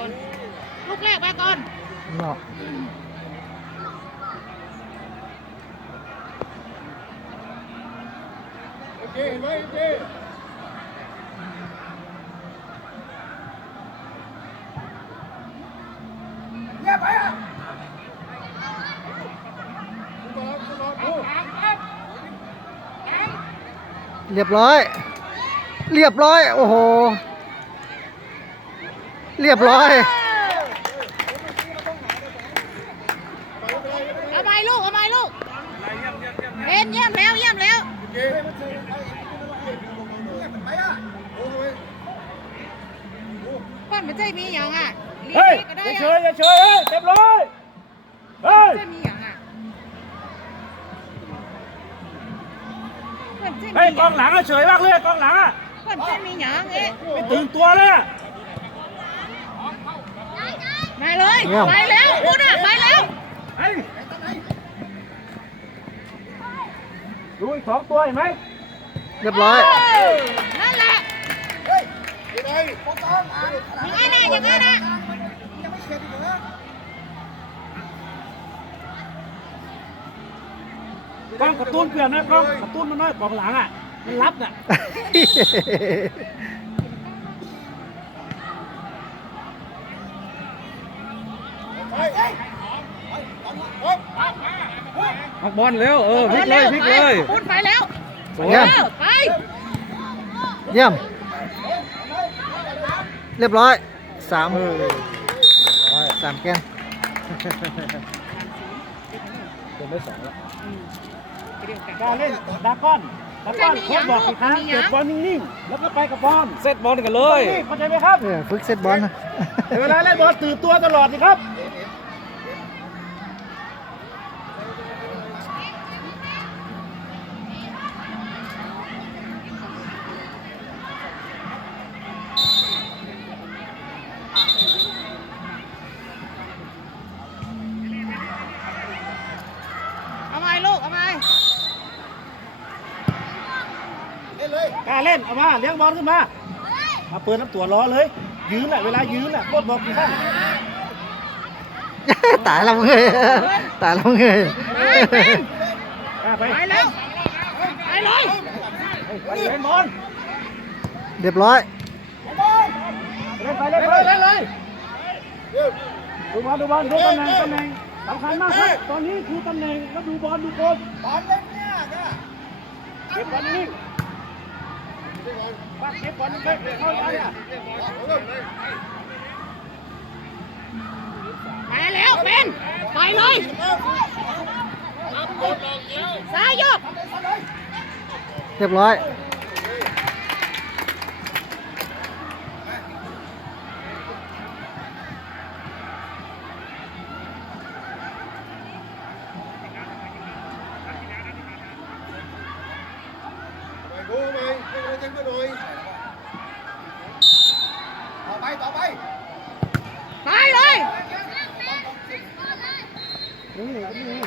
ก่อน ลูกแรกมาก่อน เนาะโอเคเห็นไหมโอเคเรียบร้อย เรียบร้อย โอ้โห เรียบร้อยเอาไม้ลูกเอาไม้ลูกเป็นเยี่ยมแล้วเยี่ยมแล้วโอเคไปอะโอ้ยเพื่อนมันใจมีอย่างอะเฮ้ยก็ได้เฉอะยเฉยเฮ้ยเต็มร้อยเฮ้ยใจมีอย่างอะเพื่อนใจมีเฮ้ยกองหลังอะเฉยมากเลยกองหลังอะเพื่อนใจมีอย่างเอ๊ะไม่ตื่นตัวเลยอะ มาเลยเยี่ยมไปแล้วคุณอะไปแล้วไอ้ดูอีกสองตัวเห็นไหมเรียบร้อยเออนั่นแหละยังไงอย่างนั้นนะอย่างนั้นนะกองกระตุ้นเปลี่ยนนะกองกระตุ้นมันน้อยกองหลังอะมันรับน่ะ ไป พักบอลเร็วเออพลิกเลยพลิกเลยพูดไปแล้วสวยเยี่ยมเออไปเยี่ยม เรียบร้อยสามสามแกนเป็นได้สองแล้วการเล่นดากอนดากอนโค้ชบอกกี่ครั้งเก็บบอลนิ่งๆ แล้วก็ไปกับบอลเซตบอลกันเลยนี่เข้าใจไหมครับเออฝึกเซตบอลนะเวลาเล่นบอลตื่นตัวตลอดนี่ครับ เลยกล้าเล่นเอามาเลี้ยงบอลขึ้นมาเอาเปิดน้ำตัวรอเลยยืนแหละเวลายืนแหละโค้ชบอกกี่ครั้งตายแล้วมึงเอ้ยตายแล้วมึงเอ้ยไปเป็นกล้าไปไปแล้วไปเลยไปเล่นบอลเรียบร้อยเล่นไปเล่นไปเล่นเลยดูบอลดูบอลดูตำแหน่งตำแหน่งสำคัญมากครับตอนนี้คือตำแหน่งแล้วดูบอลดูโกนบอลเล่นเนี่ยก็เก็บบอลนิ่ง ปักเก็บบอลนิ่งๆเข้าไปอะไปแล้วเป็นไปเลยซ้ายยกเรียบร้อย ไปโก้ไปให้กำลังใจเพื่อนหน่อยต่อ ไปต่อไปไปเลยนี่นี่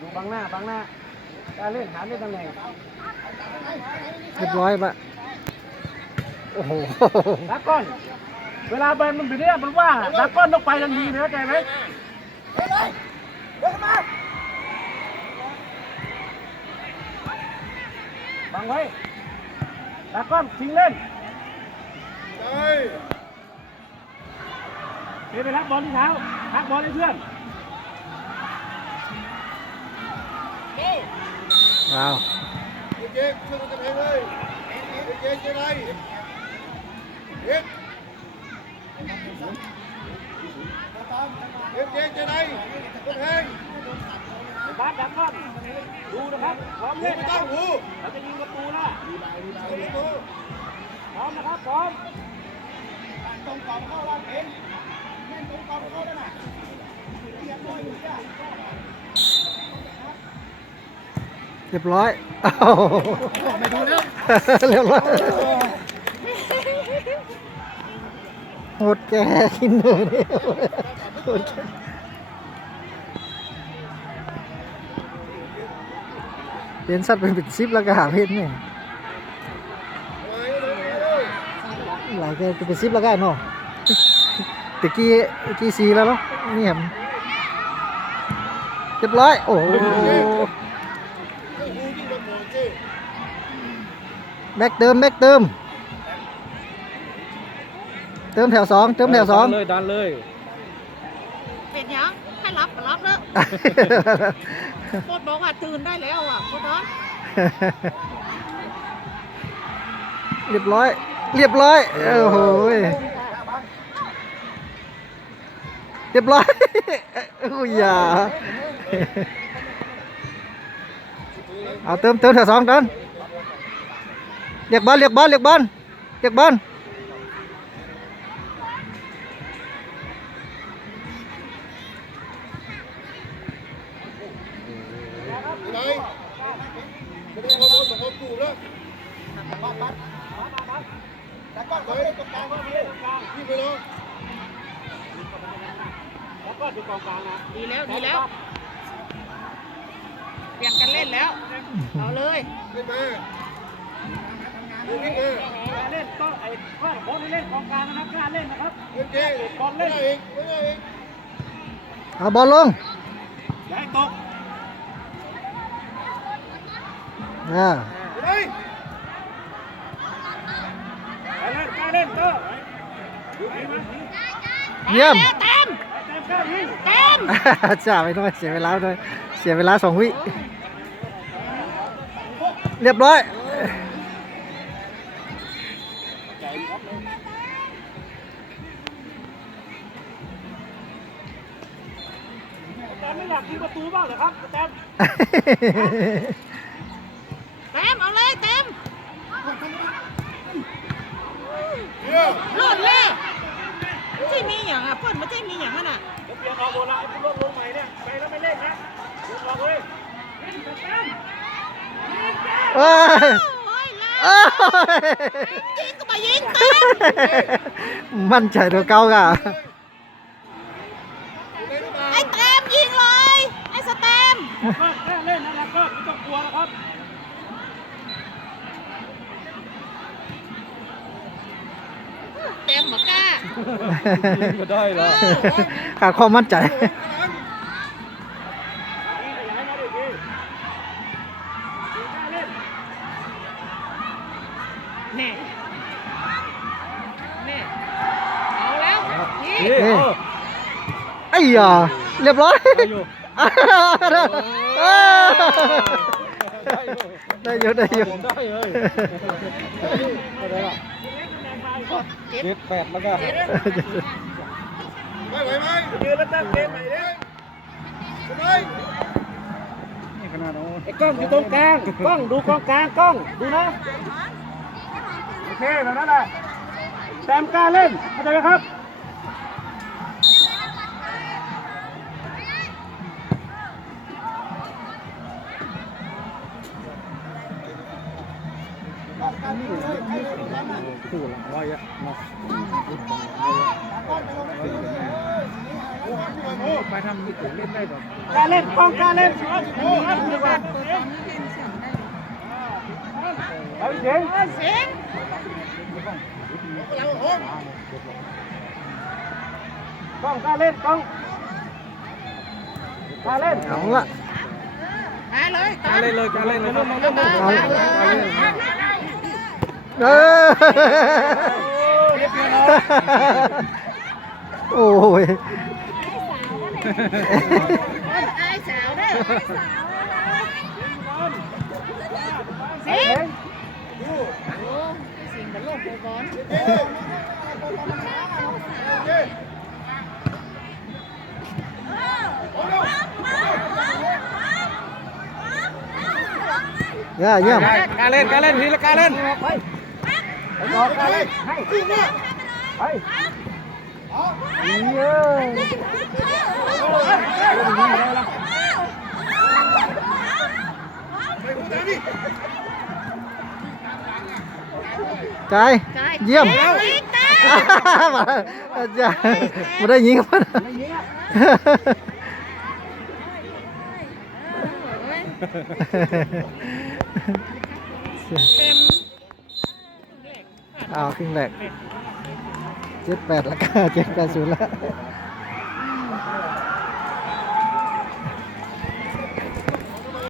ดูบังหน้าบังหน้าการเล่นหาเล่นตำแหน่งเรียบร้อยปะโอ้โหดักก้อน เวลาบอลมันอยู่เนี่ยมันว่างอะดักก้อนต้องไปทันทีนะเข้าใจไหมบังไว้ดักก้อนทิ้งเล่นไป เดี๋ยวไปรับบอลที่เท้าพักบอลให้เพื่อนว้าวโอเคช่วยกันเองเลยโอเคเจไรเฮ็ดเฮ็ดเจเจไรคนแหงบาสดักก้อนดูนะครับพร้อมหูเล่นไม่นะคต้รัอบงหูเราจะยิงประตูละเอาลูกหูพร้อมนะครับพร้อม ตรงกล่องเข้าว่าเองแม่นตรงกล่องเข้าแล้วน่ะเรียบร้อยอยู่จ้ะเรียบร้อยโอ้โหไม่ดูแล้วเรียบร้อยโหดแกกินเลยเนี่ยโหดแกเปลี่ยนสัตว์เป็นปิดซิปแล้วก็หาเพชรเนี่ย ไปเลย หลาย แกจะไปซิปแล้วกันเนาะตะกี้ตะกี้สีแล้วเนาะนี่ครับเรียบร้อยโอ้โหแม็กเติมแม็กเติม เติมแถวสองเติมแถวสองดันเลยดันเลยเป็นยังให้รับก็รับเนอะโคตรบอกว่าตื่นได้แล้วอะโคตรร้อนเรียบร้อย เรียบร้อยโอ้โหเรียบร้อยอุ้ยอย่าเอาเติมเติมเถวสองเติมเรียกบอลเรียกบอลเรียกบอลเรียกบอล ไหนไม่ได้เขาโดนสองคนกูแล้วปัดปัดแต่ก้อนเขาไม่ได้ตรงกลางเขาไม่ได้ตรงกลางพี่ไปแล้ว แล้วก็ดูกองกลางนะดีแล้วดีแล้วเปลี่ยนกันเล่นแล้ว เอาเลยไม่มาไม่มาการเล่นต้องไอ้ข้าโค้ชให้เล่นกองกลางนะครับกล้าเล่นนะครับเล่นเก่งไม่ได้เองไม่ได้เองเอาบอลลงอย่าให้ตกอ่าเฮ้ยกล้าเล่นกล้าเล่นก็เยี่ยมเต็มแต่กล้ายิงเต็ม จ้าไปหน่อยเสียเวลาหน่อยเสียเวลาสองวิเรียบร้อยแต่ไม่อยากยิงประตูบ้างเหรอครับแต่เต็มเอาเลยเต็มเดี๋ยวหลุดเลย ไม่ใช่มีอย่างอะเพิ่นไม่ใช่มีอย่างนั้นอะเดี๋ยวเปลี่ยนออกโบราณไอ้พวกลงใหม่เนี่ยไปแล้วไม่เล่นนะหยุดออกเลยเอ้ยโอ้ยลาเอ้ยยิงก็มายิงเต็มมั่นใจตัวเก่ากะไอ้เต็มยิงเลย ไอ้สเต็มก็แค่เล่นนะครับก็ไม่ต้องกลัวนะครับ เต็มหมดก้าก็ได้ละขาดความมั่นใจแน่แน่เอาแล้วนี่นี่เอ้ยเออไอ้ยาเรียบร้อยได้อยู่ได้เยอะได้เยอะผมได้เลยได้ละ เจ็ดแปดแล้วก็ไม่ไหวไหมยืนแล้วตั้งเกมใหม่เลยทำไมนี่ขนาดโน้นไอ้กล้องอยู่ตรงกลางกล้องดูกองกลางกล้องดูนะโอเคแบบนั้นแหละแต้มกล้าเล่นเข้าใจไหมครับ คู่หลังไว้อะเนาะไปทำยี่ปุ่นเล่นได้แบบกล้าเล่นกล้องกล้าเล่นเอาเสียงเสียงกล้องกล้าเล่นกล้องกล้าเล่นเอาละมาเลยการเล่นเลยการเล่นเลยครับมาเลย มาเลยเออโอ้ยไอ้สาวเด้อเสียงโอ้เสียงมันโลกเลยก่อนเยี่ยมเยี่ยมการเล่นการเล่นทีละการเล่น บอกกล้าเล่นให้ไปเยี่ อาจารย์มาได้ยิงมันเต็มเอาครึ่งแรกเจ็ดแปดล้วก็เจ็ดแปดศูนย์ละ